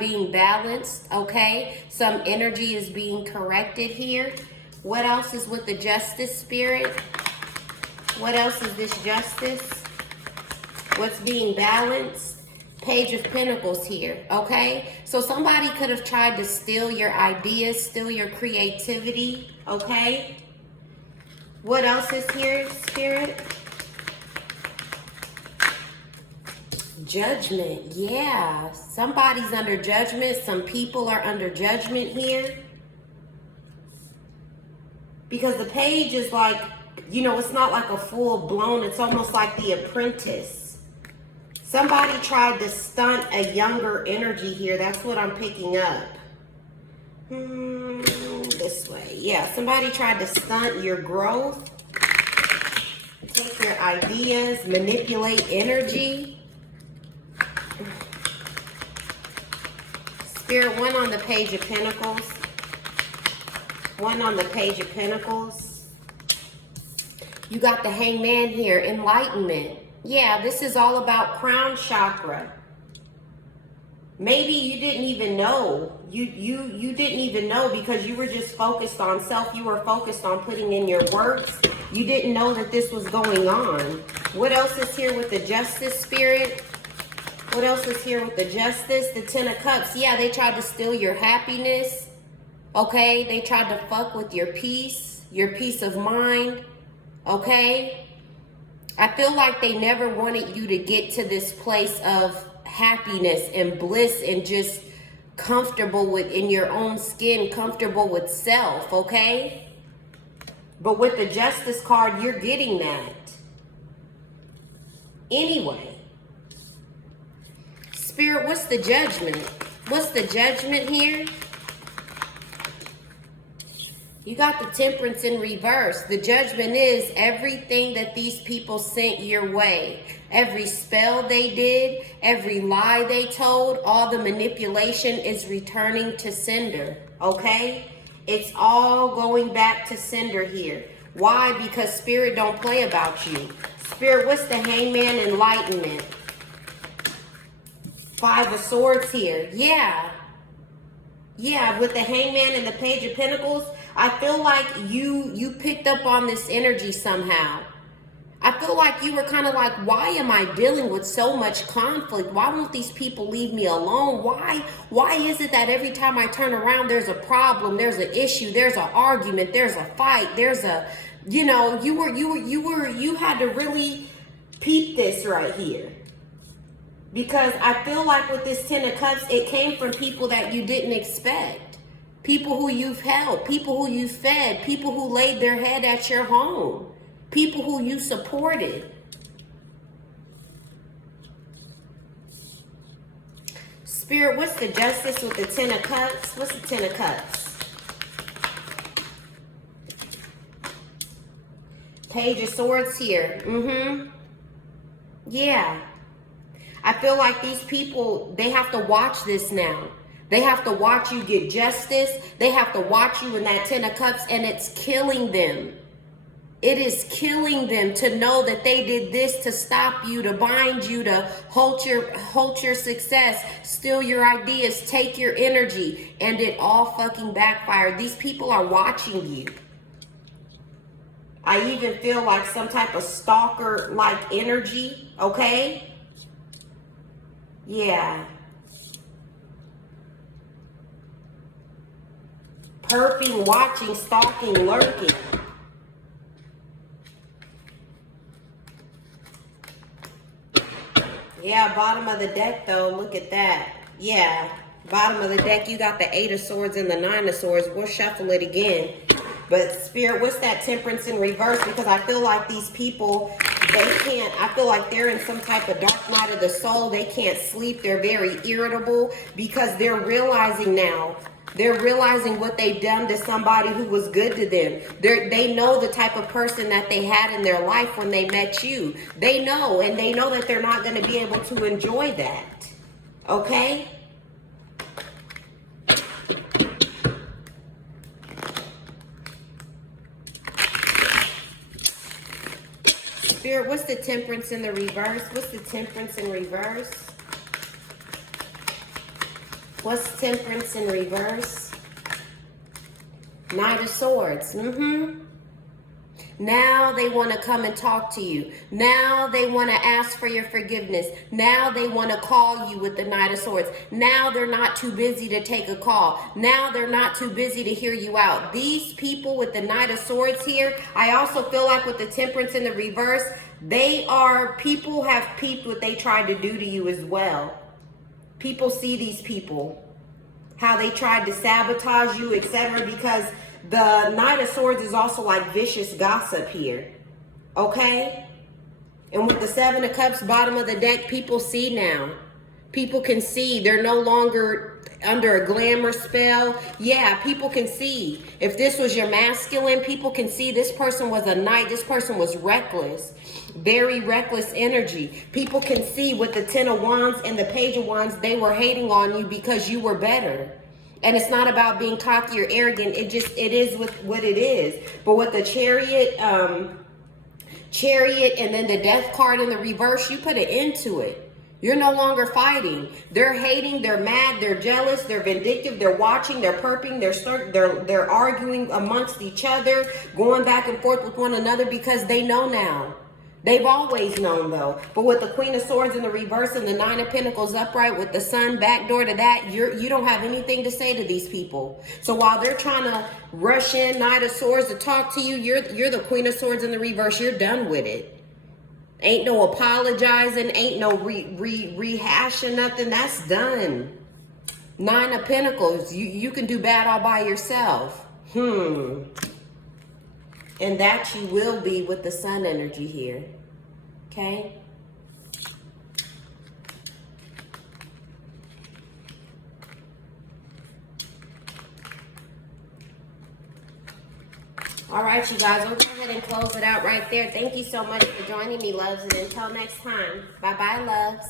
being balanced, okay? Some energy is being corrected here. What else is with the justice spirit? What else is this justice? What's being balanced? Page of Pentacles here, okay? So somebody could have tried to steal your ideas, steal your creativity, okay? What else is here, Spirit? Judgment, yeah. Somebody's under judgment. Some people are under judgment here. Because the page is like, you know, it's not like a full blown, it's almost like The Apprentice. Somebody tried to stunt a younger energy here. That's what I'm picking up. This way. Yeah, somebody tried to stunt your growth. Take your ideas, manipulate energy. Spirit, one on the Page of Pentacles. One on the Page of Pentacles. You got the Hangman here, enlightenment. Yeah, this is all about crown chakra. Maybe you didn't even know. You didn't even know because you were just focused on self. You were focused on putting in your works. You didn't know that this was going on. What else is here with the justice spirit? What else is here with the justice? The Ten of Cups. Yeah, they tried to steal your happiness. Okay, they tried to fuck with your peace of mind. Okay. I feel like they never wanted you to get to this place of happiness and bliss and just comfortable in your own skin, comfortable with self, okay? But with the Justice card, you're getting that. Anyway. Spirit, what's the judgment? What's the judgment here? You got the Temperance in reverse. The judgment is everything that these people sent your way. Every spell they did, every lie they told, all the manipulation is returning to sender, okay? It's all going back to sender here. Why? Because Spirit don't play about you. Spirit, what's the Hangman enlightenment? Five of Swords here. Yeah. Yeah, with the Hangman and the Page of Pentacles, I feel like you picked up on this energy somehow. I feel like you were kind of like, why am I dealing with so much conflict? Why won't these people leave me alone? Why is it that every time I turn around, there's a problem, there's an issue, there's an argument, there's a fight, there's a, you know, you had to really peep this right here. Because I feel like with this Ten of Cups, it came from people that you didn't expect. People who you've helped, people who you fed, people who laid their head at your home, people who you supported. Spirit, what's the justice with the Ten of Cups? What's the Ten of Cups? Page of Swords here. Yeah. I feel like these people, they have to watch this now. They have to watch you get justice. They have to watch you in that Ten of Cups, and it's killing them. It is killing them to know that they did this to stop you, to bind you, to hold your success, steal your ideas, take your energy, and it all fucking backfired. These people are watching you. I even feel like some type of stalker-like energy, okay? Yeah. Perping, watching, stalking, lurking. Yeah, bottom of the deck though, look at that. Yeah, bottom of the deck, you got the Eight of Swords and the Nine of Swords. We'll shuffle it again. But Spirit, what's that Temperance in reverse? Because I feel like these people, they can't, I feel like they're in some type of dark night of the soul. They can't sleep. They're very irritable because they're realizing now. They're realizing what they've done to somebody who was good to them. They know the type of person that they had in their life when they met you. They know, and they know that they're not going to be able to enjoy that. Okay? Spirit, what's the Temperance in the reverse? What's the Temperance in reverse? What's Temperance in reverse? Knight of Swords. Now they want to come and talk to you. Now they want to ask for your forgiveness. Now they want to call you with the Knight of Swords. Now they're not too busy to take a call. Now they're not too busy to hear you out. These people with the Knight of Swords here, I also feel like with the Temperance in the reverse, people have peeped what they tried to do to you as well. People see these people, how they tried to sabotage you, etc. Because the Knight of Swords is also like vicious gossip here, okay? And with the Seven of Cups, bottom of the deck, people see now. People can see. They're no longer under a glamour spell. Yeah, people can see. If this was your masculine, people can see this person was a knight. This person was reckless. Very reckless energy. People can see with the Ten of Wands and the Page of Wands, they were hating on you because you were better. And it's not about being cocky or arrogant. It is with what it is. But with the Chariot and then the Death card in the reverse, you put an end to it. You're no longer fighting. They're hating, they're mad, they're jealous, they're vindictive, they're watching, they're perping, they're arguing amongst each other, going back and forth with one another because they know now. They've always known though. But with the Queen of Swords in the reverse and the Nine of Pentacles upright with the Sun backdoor to that, you don't have anything to say to these people. So while they're trying to rush in Knight of Swords to talk to you, you're the Queen of Swords in the reverse. You're done with it. Ain't no apologizing, ain't no rehashing nothing. That's done. Nine of Pentacles, you can do bad all by yourself. And that you will be with the Sun energy here. Okay? All right, you guys. We'll go ahead and close it out right there. Thank you so much for joining me, loves. And until next time. Bye-bye, loves.